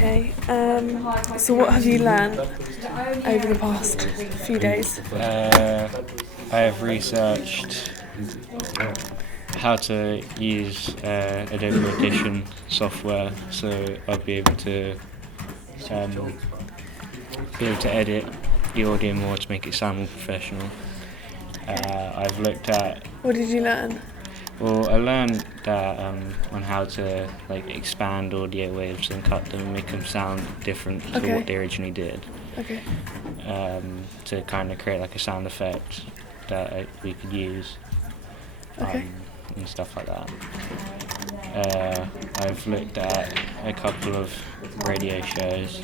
Okay. So what have you learned over the past few days? I have researched how to use Adobe Audition software, so I'll be able to edit the audio more to make it sound more professional. I've looked at. What did you learn? Well, I learned that on how to expand audio waves and cut them and make them sound different to what they originally did. Okay. To kind of create a sound effect that we could use. And stuff like that. I've looked at a couple of radio shows.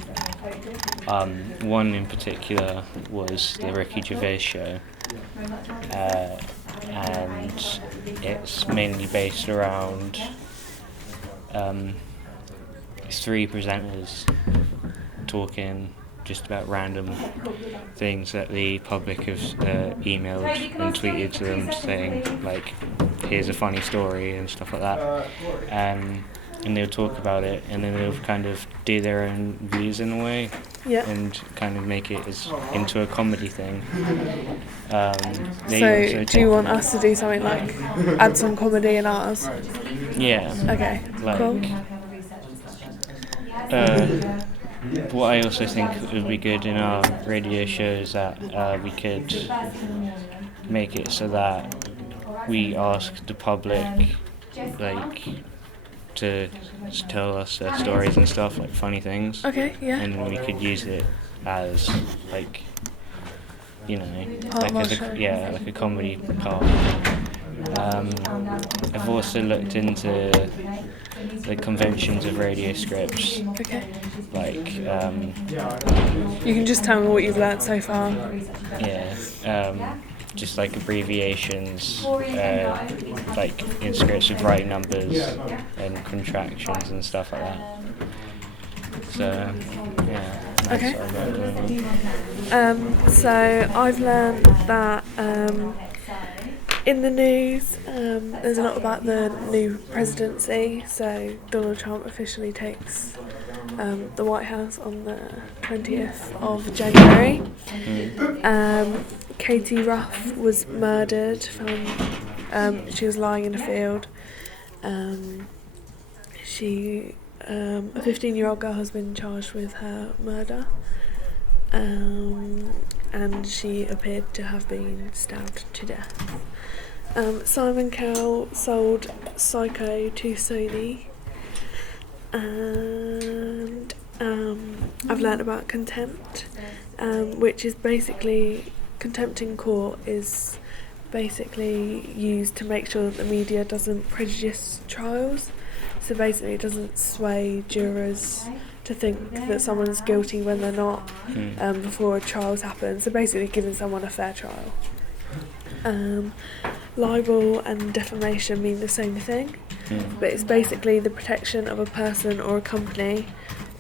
One in particular was the Ricky Gervais show, and it's mainly based around three presenters talking just about random things that the public have emailed and tweeted to them saying, here's a funny story and stuff like that. And they'll talk about it, and then they'll kind of do their own views in a way, and kind of make it into a comedy thing. So do you want us to do something like add some comedy in ours? Yeah. Okay, cool. What I also think would be good in our radio show is that we could make it so that we ask the public to tell us their stories and stuff, funny things. Okay, yeah. And we could use it as part of our show. a comedy part. I've also looked into the conventions of radio scripts. Okay. You can just tell me what you've learnt so far. Yeah. Just abbreviations, in scripts with right numbers and contractions and stuff like that. So, yeah. Okay. So I've learned that in the news, there's a lot about the new presidency. So Donald Trump officially takes the White House on the 20th of January. Katie Ruff was murdered. She was lying in a field. A 15-year-old girl has been charged with her murder. And she appeared to have been stabbed to death. Simon Cowell sold Psycho to Sony. And I've learnt about contempt, which is basically, contempt in court is basically used to make sure that the media doesn't prejudice trials. So basically it doesn't sway jurors to think that someone's guilty when they're not before a trial's happened. So basically giving someone a fair trial. Libel and defamation mean the same thing, but it's basically the protection of a person or a company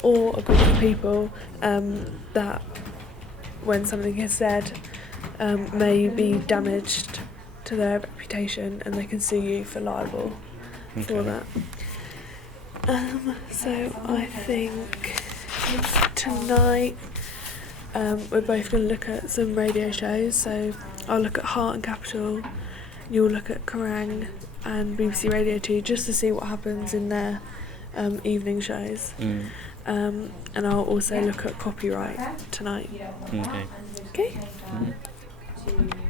or a group of people that when something is said may be damaged to their reputation, and they can sue you for libel for that. So I think tonight we're both going to look at some radio shows. So I'll look at Heart and Capital, you'll look at Kerrang and BBC Radio 2 just to see what happens in their evening shows. And I'll also look at Copyright tonight. Okay. Okay? Mm-hmm.